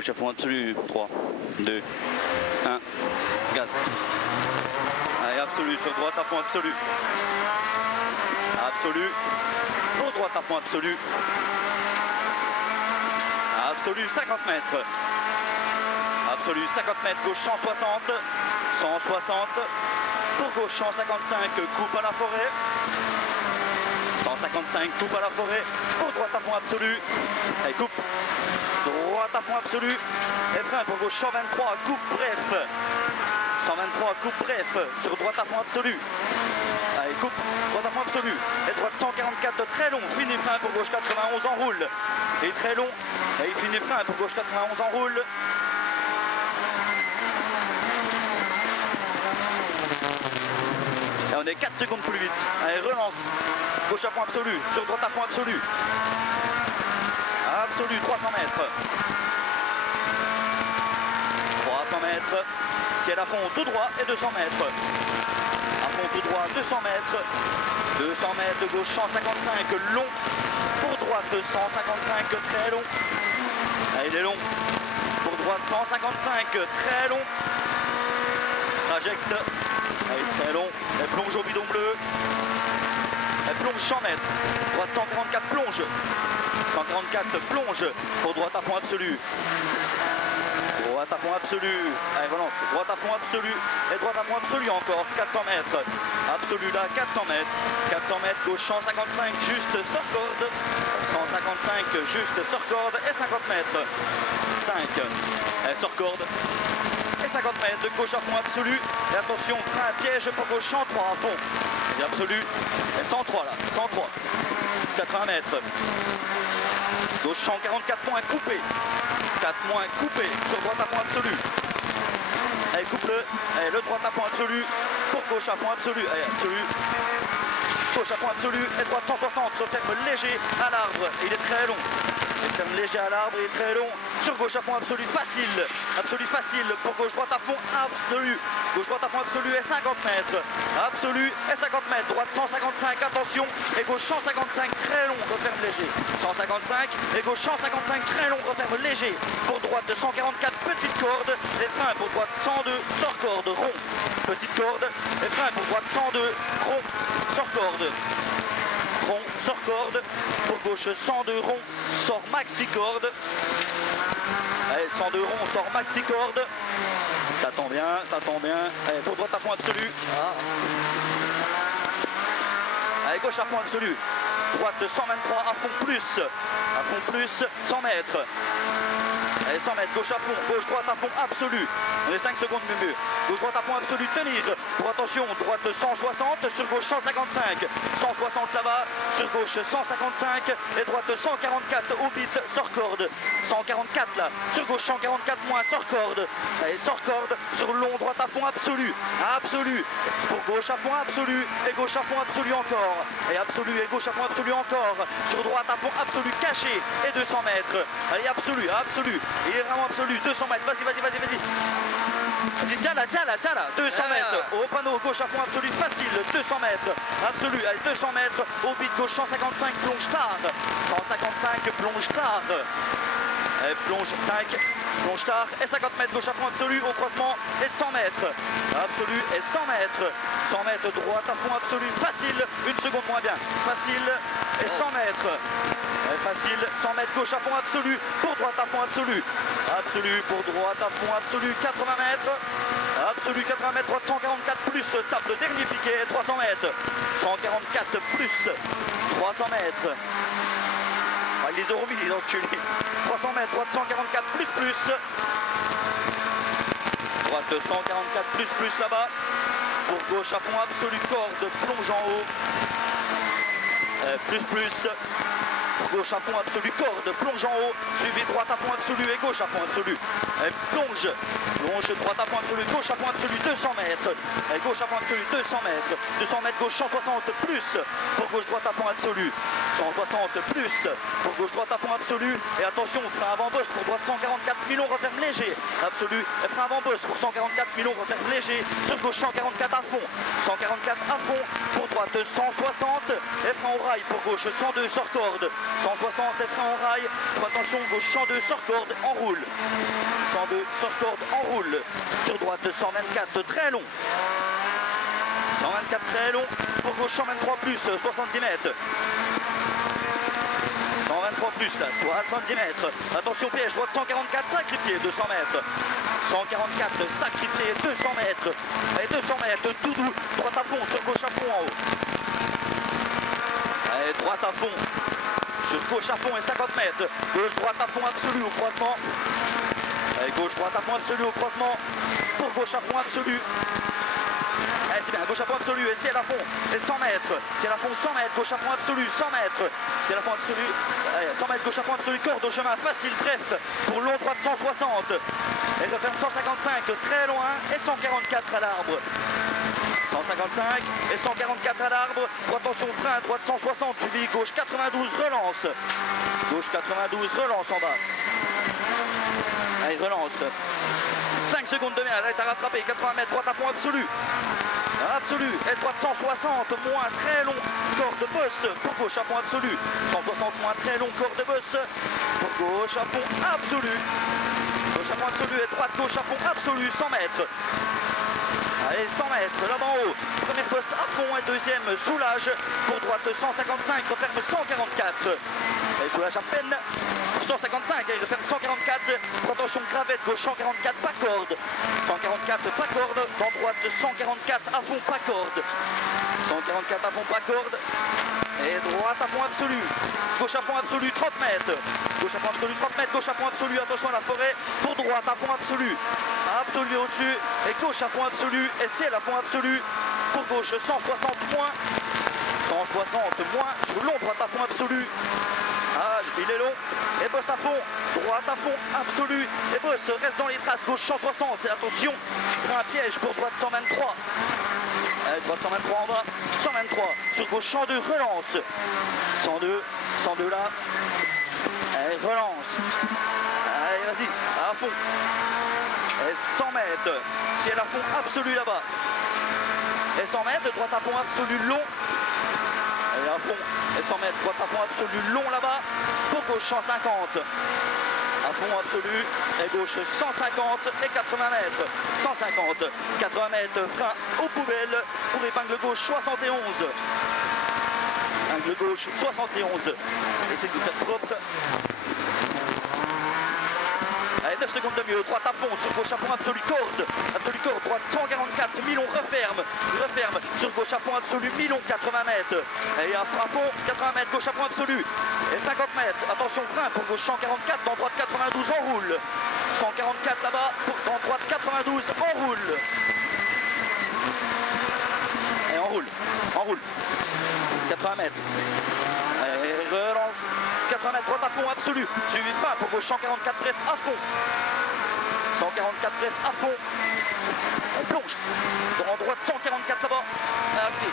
Gauche à fond absolu. 3, 2, 1. Gaz. Allez, absolu. Sur droite à fond absolu. Absolu. Pour droite à fond absolu. Absolu 50 mètres. Absolu 50 mètres. Gauche 160. 160. Pour gauche 155. Coupe à la forêt. 155. Coupe à la forêt. Pour droite à fond absolu. Et coupe. Droite à fond absolu. Et frein pour gauche 123. Coupe bref. 123. Coupe bref. Sur droite à fond absolu. Allez, coupe, droite à fond absolu. Et droite 144, très long. Fini frein pour gauche 91, enroule. Et très long. Et il finit frein pour gauche 91, enroule. Et on est 4 secondes plus vite. Allez, relance. Gauche à fond absolu. Sur droite à fond absolu. Absolu, 300 mètres. 300 mètres. Ciel à fond, tout droit et 200 mètres. Tout droit 200 mètres, 200 mètres de gauche 155 long, pour droite 155 très long, ah, il est long, pour droite 155 très long, trajecte, ah, très long, elle plonge au bidon bleu, elle plonge 100 mètres, droite 144 plonge, 144 plonge, pour droite à fond absolu. Droite à fond absolu, allez relance, droite à fond absolu, et droite à fond absolu encore, 400 mètres, absolu là, 400 mètres, 400 mètres, gauche 155, juste sur corde, 155, juste sur corde, et 50 mètres, 5, et sur corde, et 50 mètres, de gauche à fond absolu, et attention, frein à piège pour gauche 103 à fond, et absolu, et 103 là, 103, 80 mètres, gauche 144 points coupé, 4 moins coupé sur droite à fond absolu. Allez, coupe-le. Allez, le droite à fond absolu. Pour gauche à fond absolu. Allez, absolu. Gauche à fond absolu. Et droite 160. Ferme léger à l'arbre. Il est très long. Il ferme léger à l'arbre. Il est très long. Sur gauche à fond absolu. Facile. Absolu facile. Pour gauche droite à fond absolu. Gauche droite à fond absolu et 50 mètres. Absolu et 50 mètres. Droite 155. Attention. Et gauche 155. Très long. Referme léger. 155. Et gauche 155. Très long. Referme léger. Pour droite 144. Petite corde. Et frein pour droite 102. Sort corde. Rond. Petite corde. Et frein pour droite 102. Rond. Sort corde. Rond. Sort corde. Pour gauche 102. Rond. Sort maxi corde. Allez, 102 rond. Sort maxi corde. T'attends bien, t'attends bien. Allez, pour droite à fond absolu. Ah. Allez, gauche à fond absolu. Droite 123 à fond plus. À fond plus, 100 mètres. Allez, 100 mètres, gauche à fond, gauche droite à fond absolu. On est 5 secondes mieux. Gauche droite à fond absolu, tenir. Pour attention, droite 160, sur gauche 155. 160 là-bas, sur gauche 155. Et droite 144 au bit, sort corde. 144 là, sur gauche 144 moins, sort corde. Allez, sort corde, sur long, droite à fond absolu. Absolu, pour gauche à fond absolu. Et gauche à fond absolu encore. Et absolu, et gauche à fond absolu encore. Sur droite à fond absolu, caché. Et 200 mètres. Allez, absolu, absolu. Il est vraiment absolu, 200 mètres, vas-y, vas-y, vas-y, vas-y. Tiens là, 200 mètres, au panneau, gauche à fond absolu, facile, 200 mètres, absolu, allez, 200 mètres, au bit gauche 155, plonge tard, 155, plonge tard, allez, plonge 5, plonge tard, et 50 mètres, gauche à fond absolu, au croisement, et 100 mètres, absolu, et 100 mètres, 100 mètres, droite à fond absolu, facile, une seconde moins bien, facile, et 100 mètres. Facile, 100 mètres gauche à fond absolu, pour droite à fond absolu, absolu, pour droite à fond absolu, 80 mètres, absolu 80 mètres, droite 144 plus, tape le dernier piquet, 300 mètres, 144 plus, 300 mètres, ah, ils les ont remis les enculés, 300 mètres, droite 144 plus, droite 144 plus là-bas, pour gauche à fond absolu, corde, plonge en haut, plus, gauche à fond absolu, corde, plonge en haut, suivi droite à fond absolu et gauche à fond absolu. Et plonge, droite à fond absolu, gauche à fond absolu, 200 mètres. Et gauche à fond absolu, 200 mètres. 200 mètres, gauche 160 plus, pour gauche droite à fond absolu. 160 plus, pour gauche droite à fond absolu. Et attention, frein avant bosse pour droite 144 milons, referme léger. Absolu, et frein avant bosse pour 144 milons, referme léger. Sur gauche 144 à fond. 144 à fond, pour droite 160. Et frein au rail pour gauche 102, sort corde. 160 les freins en rail. Attention, gauche 102, sort corde, enroule. 102, sort corde, enroule. Sur droite 124, très long. 124 très long. Pour gauche 123 plus, 70 mètres. 123 plus, 70 mètres. Attention piège, droite 144, sacrifié, 200 mètres. 144, sacrifié, 200 mètres. Allez, 200 mètres, tout doux. Droite à fond, sur gauche à fond en haut. Allez, droite à fond. Sur gauche à fond et 50 mètres. Gauche, droite à fond absolu au croisement. Allez, gauche, droite à fond absolu au croisement. Pour gauche à fond absolu. Allez, c'est bien, gauche à fond absolu et ciel à fond. Et 100 mètres. Ciel à fond 100 mètres. Gauche à fond absolu, 100 mètres. Ciel à fond absolu. Allez, 100 mètres, gauche à fond absolu. Corde au chemin facile, bref. Pour long droite 160. Et referme 155, très loin. Et 144 à l'arbre. 155 et 144 à l'arbre. Attention frein, droite 160, suivi gauche 92, relance. Gauche 92, relance en bas. Allez, relance. 5 secondes de bien, là t'as rattrapé, 80 mètres, droite à fond absolu. Absolu, et droite 160, moins très long, corde bosse pour gauche à fond absolu. 160 moins très long, corde bosse pour gauche à fond absolu. Gauche à fond absolu et droite gauche à fond absolu, 100 mètres. Allez, 100 mètres, là-bas en haut. Première bosse à fond et deuxième soulage. Pour droite 155, referme 144. Et soulage à peine. 155, et referme 144. Attention, gravette, gauche 144, pas corde. 144, pas corde. Dans droite 144, à fond, pas corde. 144 à fond, pas corde. Et droite à fond absolu. Gauche à fond absolu, 30 mètres. Gauche à fond absolu, 30 mètres. Gauche à fond absolu, attention à la forêt. Pour droite à fond absolu. Absolu au-dessus. Et gauche à fond absolu. Et ciel à fond absolu. Pour gauche 160 moins. 160 moins. Sur long, droite à fond absolu. Ah, il est long. Et bosse à fond. Droite à fond absolu. Et bosse reste dans les traces. Gauche 160. Et attention. Frein piège pour droite 123. Allez, droite 123 en bas. 123. Sur gauche 102. Relance. 102. 102 là. Allez, relance. Allez, vas-y. À fond. Et 100 mètres. Ciel à fond absolu là-bas. Et 100 mètres. Droite à fond absolu long. Et à fond. Et 100 mètres. Droite à fond absolu long là-bas. Pour gauche 150. À fond absolu. Et gauche 150 et 80 mètres. 150. 80 mètres. Frein aux poubelles. Pour épingle gauche 71. Épingle gauche 71. Essayez de vous faire propre. Allez, 9 secondes de mieux, droite à fond, sur gauche à fond absolu, corde, droite 144, Milon referme, sur gauche à fond absolu, Milon 80 mètres, et à fond, 80 mètres, gauche à fond absolu, et 50 mètres, attention frein, pour gauche 144, dans droite 92, enroule, 144 là-bas, dans droite 92, enroule, et enroule, 80 mètres, et relance, 80 mètres, droite à fond absolu, suivi pas pour gauche 144 bref à fond. 144 bref à fond. On plonge. Dans droite 144 là-bas. À pied.